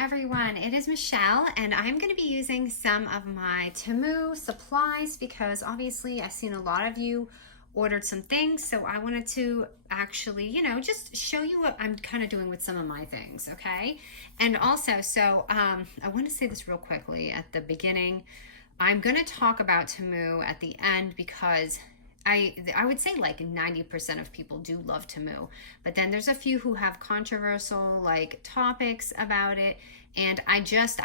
everyone, it is Michelle and I'm going to be using some of my Temu supplies because obviously I've seen a lot of you ordered some things, so I wanted to actually, just show you what I'm kind of doing with some of my things, okay? And also, I want to say this real quickly at the beginning. I'm going to talk about Temu at the end because I would say like 90% of people do love Temu, but then there's a few who have controversial like topics about it, and I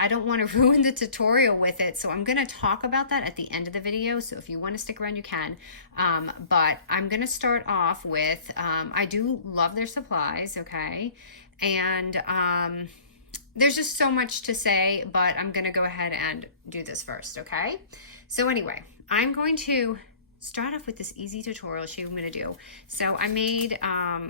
don't want to ruin the tutorial with it, so I'm going to talk about that at the end of the video. So if you want to stick around, you can, but I'm going to start off with I do love their supplies, okay? And there's just so much to say, but I'm going to go ahead and do this first, okay? So anyway, I'm going to start off with this easy tutorial show I'm going to do. So I made,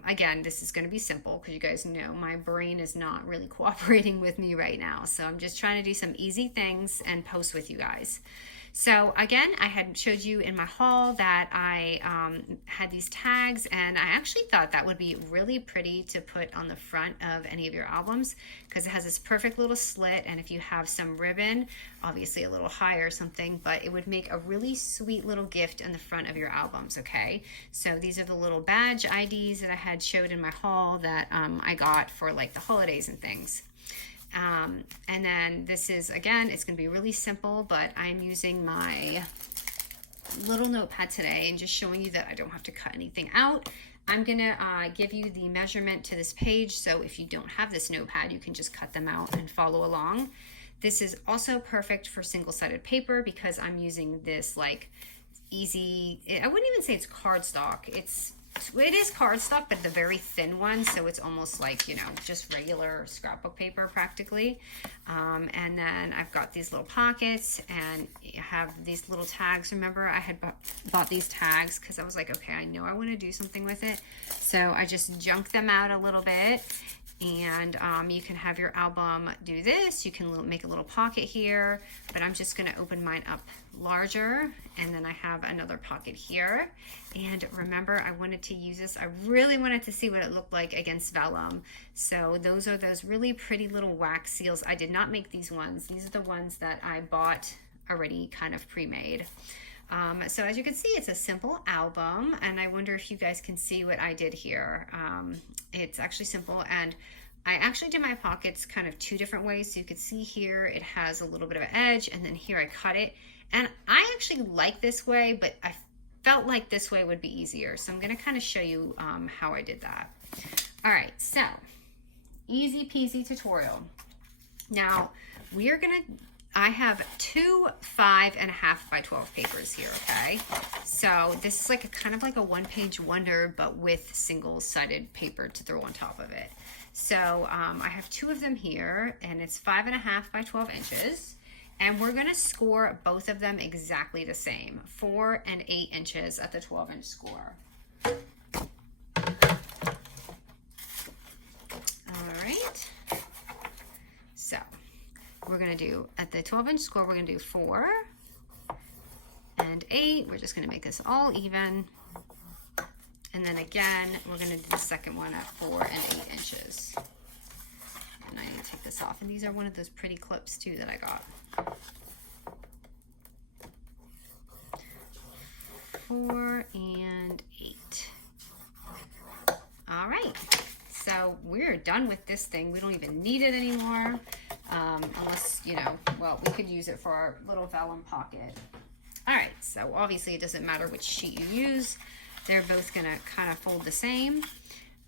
again, this is going to be simple because you guys know my brain is not really cooperating with me right now. So I'm just trying to do some easy things and post with you guys. So again, I had showed you in my haul that I had these tags, and I actually thought that would be really pretty to put on the front of any of your albums because it has this perfect little slit, and if you have some ribbon, obviously a little high or something, but it would make a really sweet little gift on the front of your albums, okay? So these are the little badge IDs that I had showed in my haul that I got for like the holidays and things. And then this is, again, it's going to be really simple, but I'm using my little notepad today and just showing you that I don't have to cut anything out. I'm going to give you the measurement to this page, so if you don't have this notepad, you can just cut them out and follow along. This is also perfect for single-sided paper because I'm using this like easy, I wouldn't even say it's cardstock. It is cardstock, but the very thin one, so it's almost like, just regular scrapbook paper practically. And then I've got these little pockets, and I have these little tags. Remember, I had bought these tags because I was like, okay, I know I want to do something with it. So I just junked them out a little bit. And you can have your album do this. You can make a little pocket here, but I'm just going to open mine up larger, and then I have another pocket here. And remember, I wanted to use this. I really wanted to see what it looked like against vellum. So those are those really pretty little wax seals. I did not make these ones. These are the ones that I bought already kind of pre-made. So as you can see, it's a simple album, and I wonder if you guys can see what I did here. It's actually simple, and I actually did my pockets kind of two different ways. So you can see here it has a little bit of an edge, and then here I cut it. And I actually like this way, but I felt like this way would be easier. So I'm going to kind of show you how I did that. All right, so easy peasy tutorial. Now we're going to, I have two 5.5 by 12 papers here, okay? So this is like a kind of like a one-page wonder, but with single-sided paper to throw on top of it. So I have two of them here, and it's 5.5 by 12 inches. And we're gonna score both of them exactly the same, 4 and 8 inches at the 12-inch score. All right, so we're gonna do, at the 12-inch score, we're gonna do 4 and 8. We're just gonna make this all even. And then again, we're gonna do the second one at 4 and 8 inches. And I need to take this off. And these are one of those pretty clips too that I got. 4 and 8. All right, so we're done with this thing. We don't even need it anymore, unless, well, we could use it for our little vellum pocket. All right, so obviously it doesn't matter which sheet you use. They're both gonna kind of fold the same.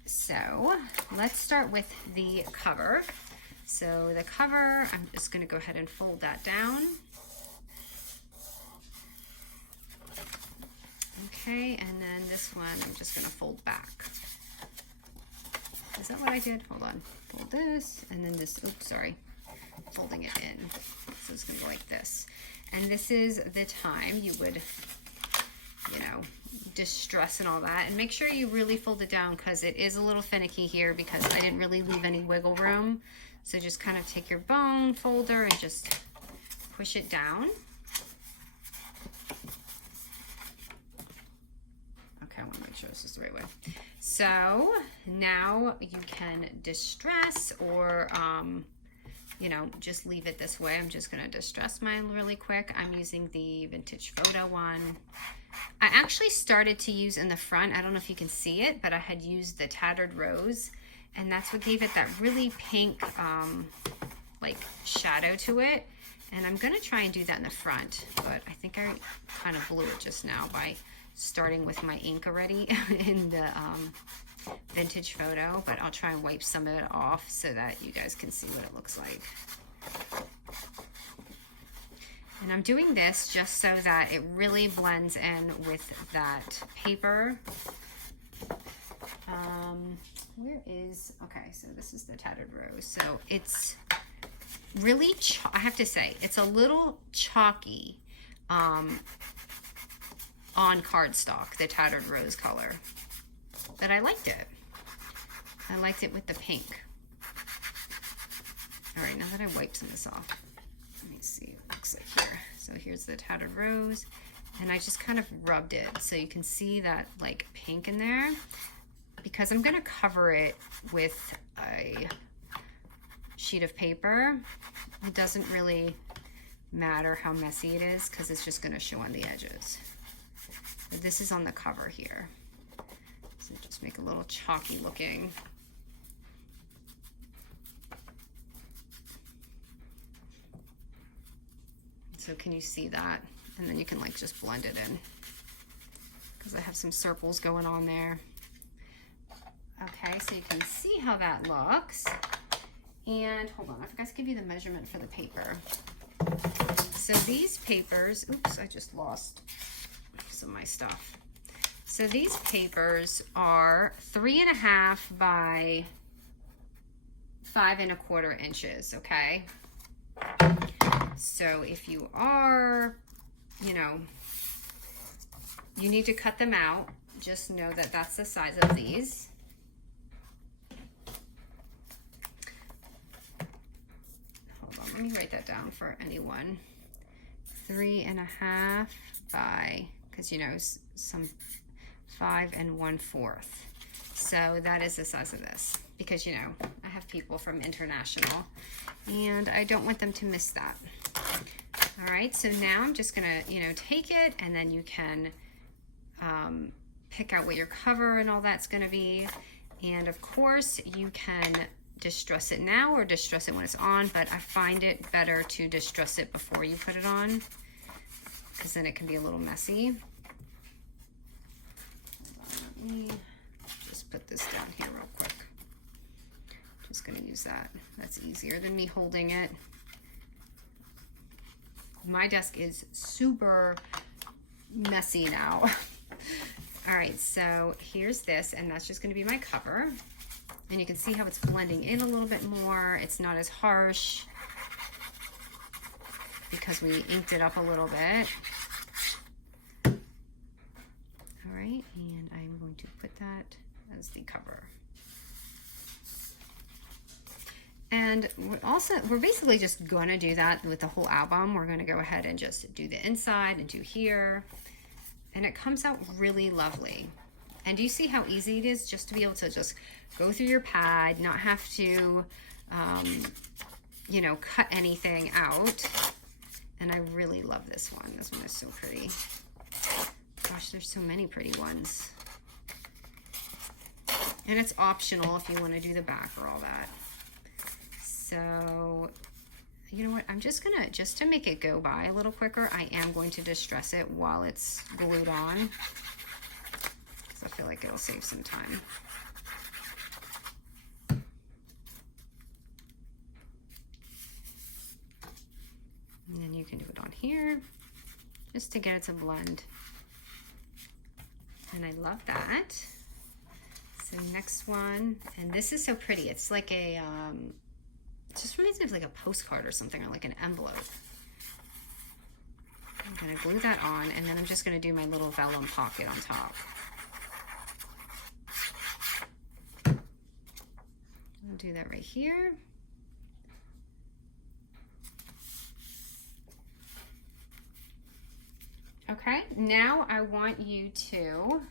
So let's start with the cover. So the cover, I'm just gonna go ahead and fold that down. Okay, and then this one, I'm just gonna fold back. Is that what I did? Hold on, fold this, and then this, oops, sorry, folding it in. So it's gonna go like this. And this is the time you would, distress and all that, and make sure you really fold it down because it is a little finicky here because I didn't really leave any wiggle room. So just kind of take your bone folder and just push it down. Okay, I want to make sure this is the right way. So now you can distress or you know, just leave it this way. I'm just gonna distress mine really quick. I'm using the Vintage Photo one. I actually started to use in the front, I don't know if you can see it, but I had used the Tattered Rose, and that's what gave it that really pink like shadow to it. And I'm gonna try and do that in the front, but I think I kind of blew it just now by starting with my ink already in the Vintage Photo, but I'll try and wipe some of it off so that you guys can see what it looks like. And I'm doing this just so that it really blends in with that paper. Where is, okay, so this is the Tattered Rose. So it's really, I have to say, it's a little chalky on cardstock, the Tattered Rose color. But I liked it. I liked it with the pink. All right, now that I wiped some of this off, let me see what it looks like here. So here's the Tattered Rose, and I just kind of rubbed it so you can see that like pink in there, because I'm gonna cover it with a sheet of paper. It doesn't really matter how messy it is because it's just gonna show on the edges. But this is on the cover here. So just make a little chalky looking. So can you see that? And then you can like just blend it in because I have some circles going on there. Okay, so you can see how that looks. And hold on, I forgot to give you the measurement for the paper. So these papers, oops, I just lost some of my stuff. So these papers are 3.5 by 5 1/4 inches, okay? So if you are, you know, you need to cut them out, just know that that's the size of these. Hold on, let me write that down for anyone. 3.5 by, because you know, some 5 1/4. So that is the size of this, because you know, I have people from international and I don't want them to miss that. All right, so now I'm just gonna, you know, take it, and then you can pick out what your cover and all that's gonna be. And of course you can distress it now or distress it when it's on, but I find it better to distress it before you put it on, because then it can be a little messy. Let me just put this down here real quick. Just gonna use that. That's easier than me holding it. My desk is super messy now. All right, so here's this, and that's just gonna be my cover. And you can see how it's blending in a little bit more. It's not as harsh because we inked it up a little bit. All right, and I'm going to put that as the cover. And we're basically just gonna do that with the whole album. We're gonna go ahead and just do the inside and do here. And it comes out really lovely. And do you see how easy it is just to be able to just go through your pad, not have to, you know, cut anything out. And I really love this one. This one is so pretty. Gosh, there's so many pretty ones. And it's optional if you want to do the back or all that. So, you know what, I'm just gonna, just to make it go by a little quicker, I am going to distress it while it's glued on, because I feel like it'll save some time. And then you can do it on here, just to get it to blend. And I love that. So next one, and this is so pretty. It's like a, it just reminds me of like a postcard or something, or like an envelope. I'm gonna glue that on, and then I'm just gonna do my little vellum pocket on top. I'll do that right here. Okay, now I want you to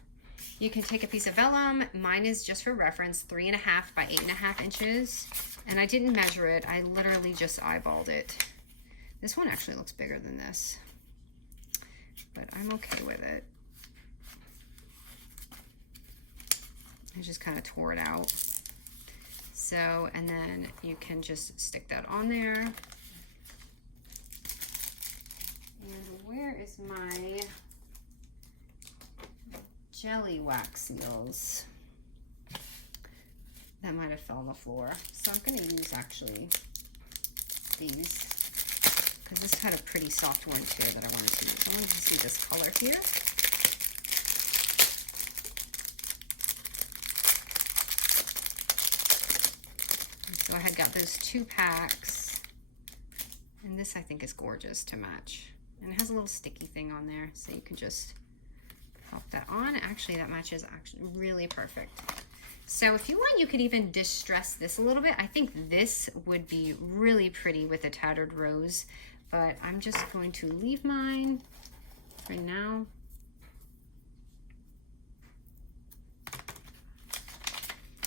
You can take a piece of vellum. Mine is just for reference, 3.5 by 8.5 inches. And I didn't measure it. I literally just eyeballed it. This one actually looks bigger than this, but I'm okay with it. I just kind of tore it out. So, and then you can just stick that on there. And where is my jelly wax seals? That might have fell on the floor. So I'm going to use actually these, because this had a pretty soft one too that I wanted to use. I wanted to see this color here. So I had got those 2 packs, and this I think is gorgeous to match. And it has a little sticky thing on there, so you can just pop that on. Actually, that matches actually really perfect. So if you want, you could even distress this a little bit. I think this would be really pretty with a tattered rose, but I'm just going to leave mine for now.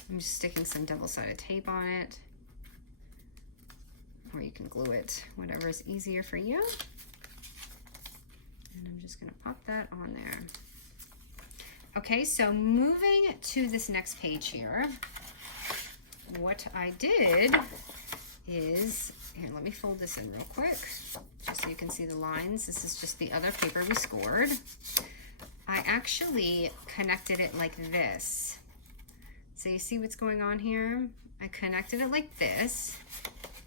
I'm just sticking some double-sided tape on it, or you can glue it, whatever is easier for you. And I'm just gonna pop that on there. Okay, so moving to this next page here, what I did is, here, let me fold this in real quick, just so you can see the lines. This is just the other paper we scored. I actually connected it like this. So you see what's going on here? I connected it like this,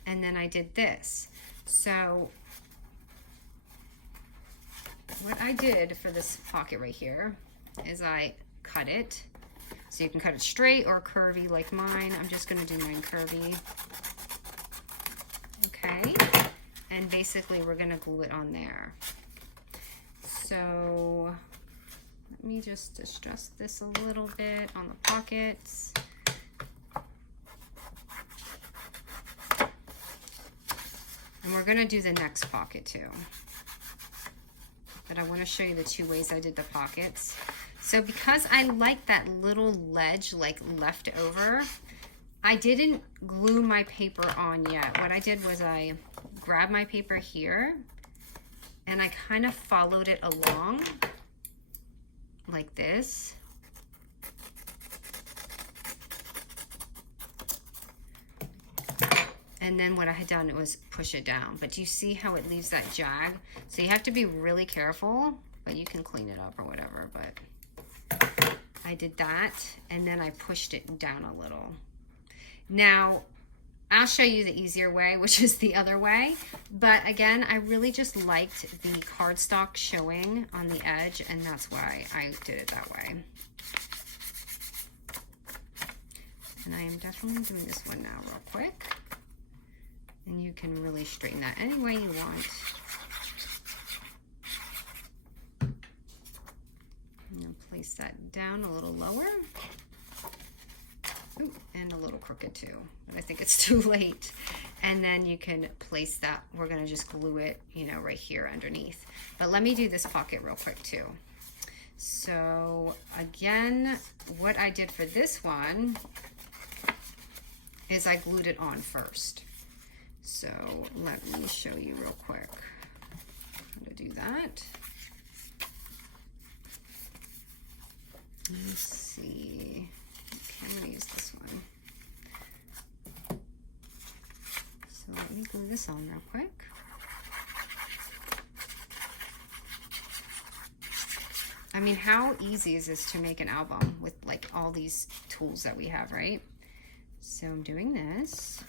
and then I did this. So what I did for this pocket right here is I cut it. So you can cut it straight or curvy like mine. I'm just gonna do mine curvy. Okay, and basically we're gonna glue it on there. So let me just distress this a little bit on the pockets. And we're gonna do the next pocket too. But I wanna show you the 2 ways I did the pockets. So because I like that little ledge like left over, I didn't glue my paper on yet. What I did was I grabbed my paper here and I kind of followed it along like this. And then what I had done was push it down. But do you see how it leaves that jag? So you have to be really careful, but you can clean it up or whatever. But I did that, and then I pushed it down a little. Now, I'll show you the easier way, which is the other way. But again, I really just liked the cardstock showing on the edge, and that's why I did it that way. And I am definitely doing this one now real quick. And you can really straighten that any way you want. Place that down a little lower. Ooh, and a little crooked too, but I think it's too late. And then you can place that, we're gonna just glue it, you know, right here underneath. But let me do this pocket real quick too. So again, what I did for this one is I glued it on first. So let me show you real quick how to do that. Let's see. Okay, I'm gonna use this one. So let me glue this on real quick. I mean, how easy is this to make an album with like all these tools that we have, right? So I'm doing this.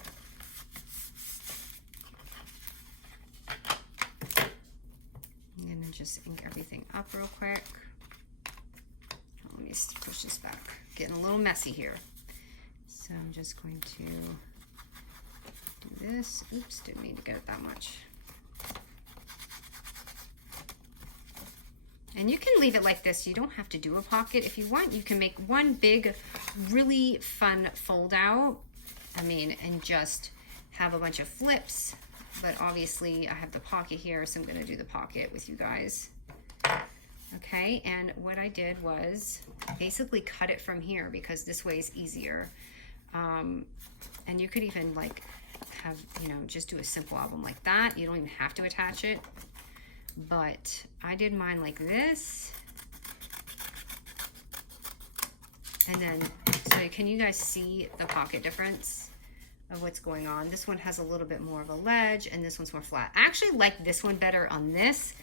I'm gonna just ink everything up real quick. Let me push this back. Getting a little messy here. So I'm just going to do this. Oops, didn't mean to get it that much. And you can leave it like this. You don't have to do a pocket. If you want, you can make one big, really fun fold out. I mean, and just have a bunch of flips. But obviously I have the pocket here, so I'm gonna do the pocket with you guys. Okay, and what I did was basically cut it from here because this way is easier. And you could even like have, you know, just do a simple album like that. You don't even have to attach it. But I did mine like this. And then, so can you guys see the pocket difference of what's going on? This one has a little bit more of a ledge and this one's more flat. I actually like this one better on this,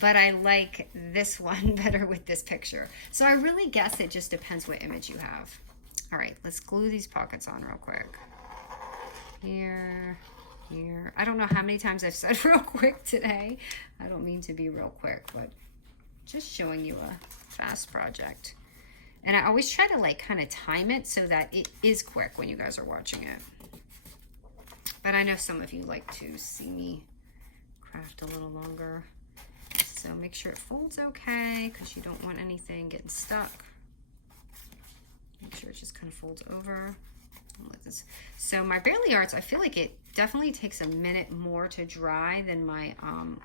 but I like this one better with this picture. So I really guess it just depends what image you have. All right, let's glue these pockets on real quick. Here, here. I don't know how many times I've said real quick today. I don't mean to be real quick, but just showing you a fast project. And I always try to like kind of time it so that it is quick when you guys are watching it. But I know some of you like to see me craft a little longer. So make sure it folds okay because you don't want anything getting stuck. Make sure it just kind of folds over. I'll let this. So my Barely Arts, I feel like it definitely takes a minute more to dry than my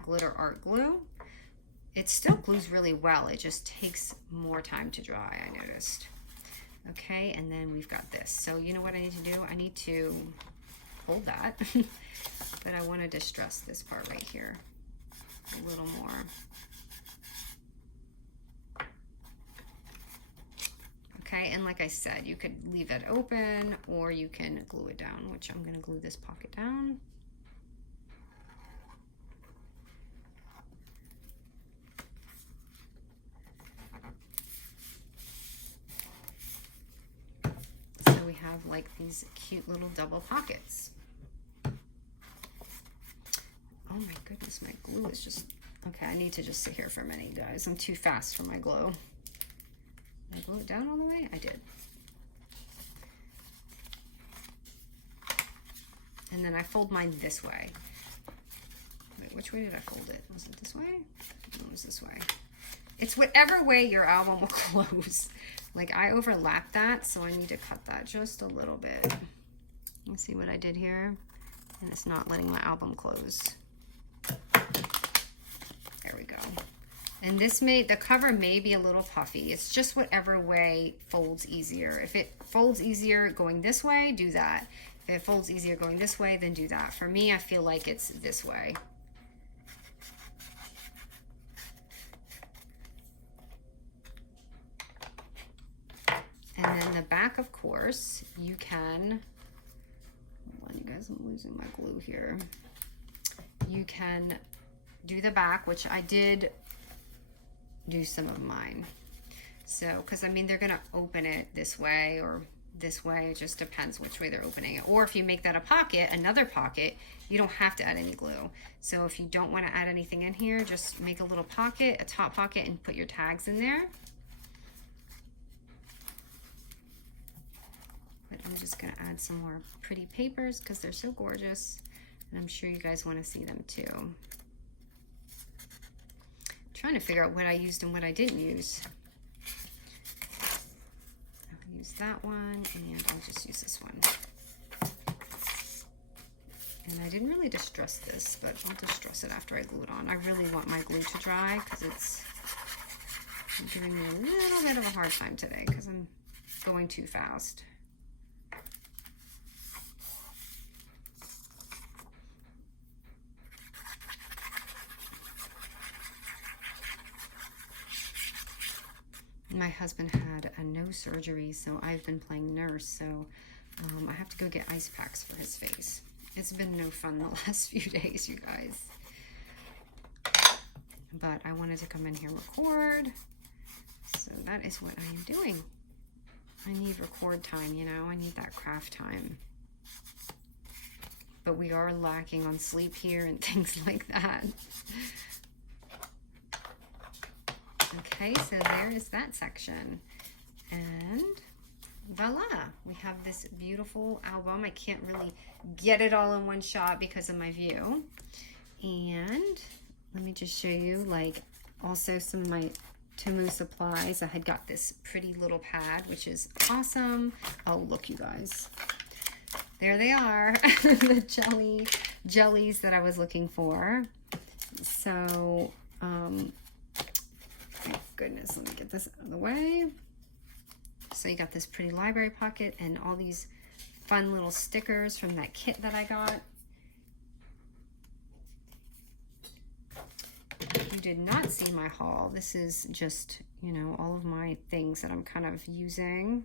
glitter art glue. It still glues really well. It just takes more time to dry, I noticed. Okay, and then we've got this. So you know what I need to do? I need to hold that, but I want to distress this part right here a little more. Okay, and like I said, you could leave it open or you can glue it down, which I'm going to glue this pocket down. So we have like these cute little double pockets. Oh my goodness, my glue is just, okay, I need to just sit here for a minute, guys. I'm too fast for my glue. Did I glue it down all the way? I did. And then I fold mine this way. Wait, which way did I fold it? Was it this way? No, it was this way. It's whatever way your album will close. Like I overlapped that, so I need to cut that just a little bit. Let's see what I did here. And it's not letting my album close. There we go. And this the cover may be a little puffy. It's just whatever way folds easier. If it folds easier going this way, do that. If it folds easier going this way, then do that. For me, I feel like it's this way. And then the back, of course, you can, hold on you guys, I'm losing my glue here. You can do the back, which I did do some of mine. So, because I mean, they're gonna open it this way or this way. It just depends which way they're opening it. Or if you make that a pocket, another pocket, you don't have to add any glue. So if you don't want to add anything in here, just make a little pocket, a top pocket, and put your tags in there. But I'm just gonna add some more pretty papers because they're so gorgeous. And I'm sure you guys want to see them too. I'm trying to figure out what I used and what I didn't use. I'll use that one and I'll just use this one. And I didn't really distress this, but I'll distress it after I glue it on. I really want my glue to dry because it's giving me a little bit of a hard time today because I'm going too fast. My husband had a nose surgery, so I've been playing nurse, so I have to go get ice packs for his face. It's been no fun the last few days, you guys. But I wanted to come in here record, so that is what I am doing. I need record time, you know, I need that craft time. But we are lacking on sleep here and things like that. Okay, so there is that section. And voila, we have this beautiful album. I can't really get it all in one shot because of my view. And let me just show you, like, also some of my Temu supplies. I had got this pretty little pad, which is awesome. Oh, look, you guys. There they are, the jellies that I was looking for. So, goodness, let me get this out of the way. So you got this pretty library pocket and all these fun little stickers from that kit that I got. If you did not see my haul, this is just, you know, all of my things that I'm kind of using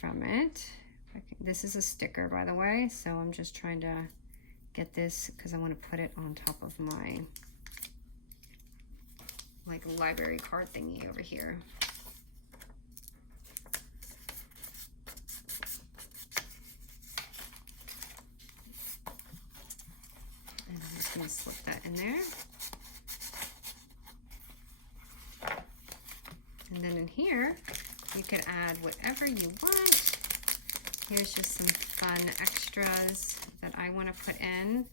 from it. This is a sticker, by the way, so I'm just trying to get this because I want to put it on top of my like library card thingy over here. And I'm just going to slip that in there. And then in here, you can add whatever you want. Here's just some fun extras that I want to put in.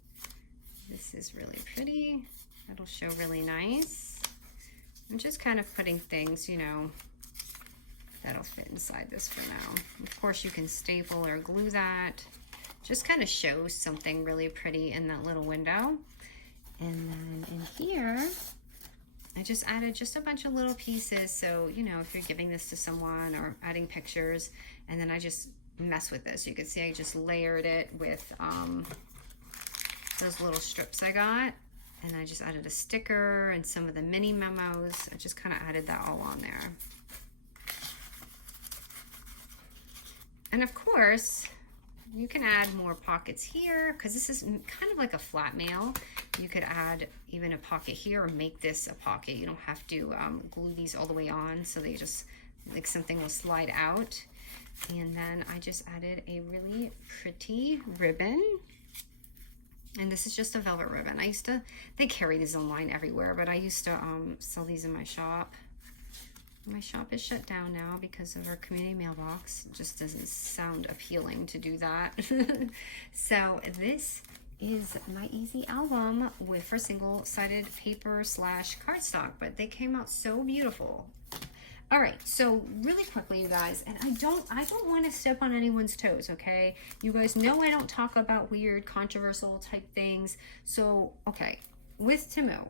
This is really pretty. It'll show really nice. I'm just kind of putting things, you know, that'll fit inside this for now. Of course, you can staple or glue that. Just kind of shows something really pretty in that little window. And then in here, I just added just a bunch of little pieces. So, you know, if you're giving this to someone or adding pictures, and then I just mess with this. You can see I just layered it with those little strips I got. And I just added a sticker and some of the mini memos. I just kind of added that all on there. And of course, you can add more pockets here because this is kind of like a flat mail. You could add even a pocket here or make this a pocket. You don't have to glue these all the way on, so they just, like something will slide out. And then I just added a really pretty ribbon. And this is just a velvet ribbon. They carry these online everywhere, but I used to sell these in my shop. My shop is shut down now because of our community mailbox. It just doesn't sound appealing to do that. So this is my easy album for single-sided paper / cardstock, but they came out so beautiful. All right, so really quickly, you guys, and I don't want to step on anyone's toes, okay? You guys know I don't talk about weird, controversial type things. So, okay, with Temu,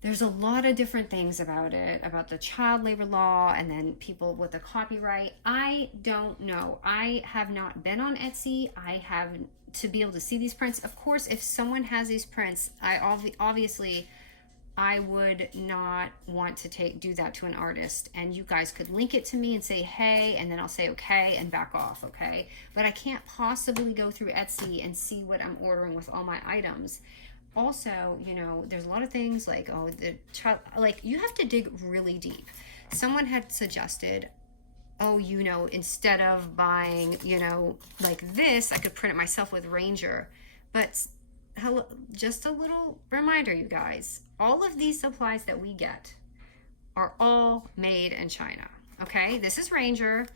there's a lot of different things about it, about the child labor law, and then people with the copyright. I don't know. I have not been on Etsy. I have to be able to see these prints. Of course, if someone has these prints, obviously I would not want to do that to an artist, and you guys could link it to me and say, hey, and then I'll say, okay, and back off, okay? But I can't possibly go through Etsy and see what I'm ordering with all my items. Also, you know, there's a lot of things like, oh, the child, like you have to dig really deep. Someone had suggested, oh, you know, instead of buying, you know, like this, I could print it myself with Ranger. But hello, just a little reminder, you guys, all of these supplies that we get are all made in China, okay? This is Ranger,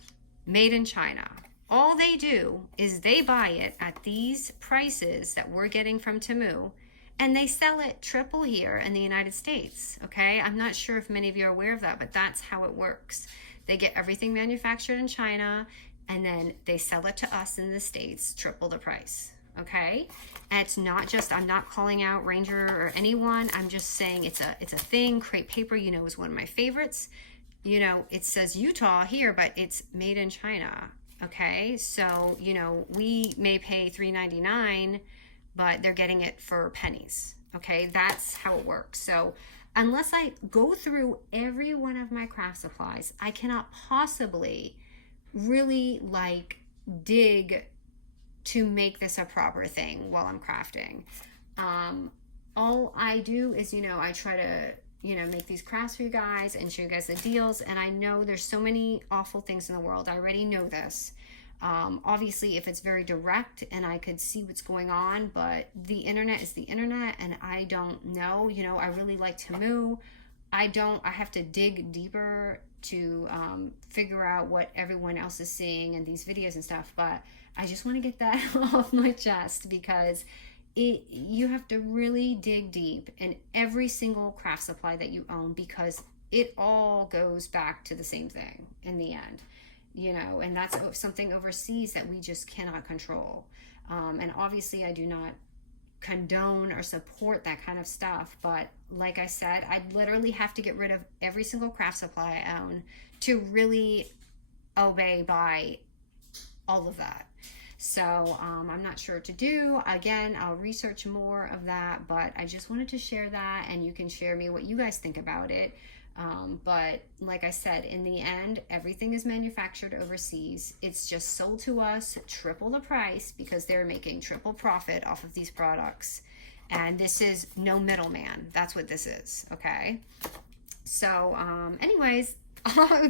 made in China. All they do is they buy it at these prices that we're getting from Temu, and they sell it triple here in the United States, okay? I'm not sure if many of you are aware of that, but that's how it works. They get everything manufactured in China, and then they sell it to us in the States, triple the price, okay? And it's not just, I'm not calling out Ranger or anyone, I'm just saying it's a thing. Crepe paper, you know, is one of my favorites. You know, it says Utah here, but it's made in China, okay? So, you know, we may pay $3.99, but they're getting it for pennies, okay? That's how it works. So unless I go through every one of my craft supplies, I cannot possibly really like dig to make this a proper thing while I'm crafting. All I do is, you know, I try to, you know, make these crafts for you guys and show you guys the deals. And I know there's so many awful things in the world. I already know this. Obviously, if it's very direct and I could see what's going on, but the internet is the internet, and I don't know. You know, I really like Temu. I have to dig deeper to figure out what everyone else is seeing in these videos and stuff, but I just want to get that off my chest because you have to really dig deep in every single craft supply that you own, because it all goes back to the same thing in the end. You know, and that's something overseas that we just cannot control. And obviously I do not condone or support that kind of stuff, but like I said, I'd literally have to get rid of every single craft supply I own to really obey by all of that. So I'm not sure what to do. Again, I'll research more of that, but I just wanted to share that, and you can share me what you guys think about it. But like I said, in the end, everything is manufactured overseas. It's just sold to us triple the price because they're making triple profit off of these products. And this is no middleman. That's what this is, okay? So anyways,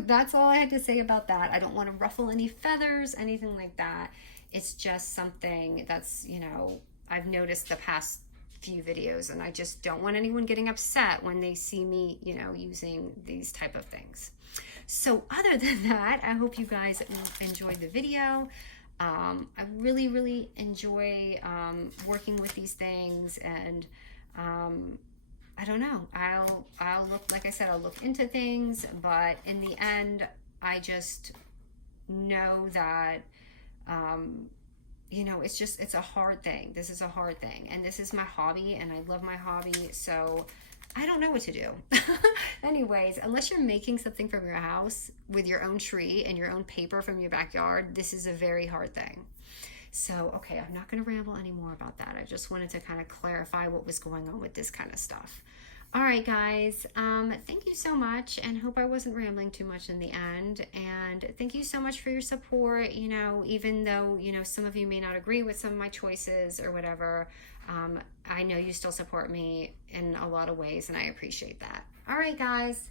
that's all I had to say about that. I don't want to ruffle any feathers, anything like that. It's just something that's, you know, I've noticed the past few videos, and I just don't want anyone getting upset when they see me, you know, using these type of things. So other than that, I hope you guys enjoyed the video. I really enjoy working with these things, and I don't know, I'll look, like I said, I'll look into things, but in the end, I just know that you know, it's a hard thing. This is a hard thing, and this is my hobby, and I love my hobby, so I don't know what to do. Anyways, unless you're making something from your house with your own tree and your own paper from your backyard, this is a very hard thing. So, okay, I'm not going to ramble anymore about that. I just wanted to kind of clarify what was going on with this kind of stuff. All right, guys, thank you so much, and hope I wasn't rambling too much in the end. And thank you so much for your support. You know, even though, you know, some of you may not agree with some of my choices or whatever, I know you still support me in a lot of ways, and I appreciate that. All right, guys.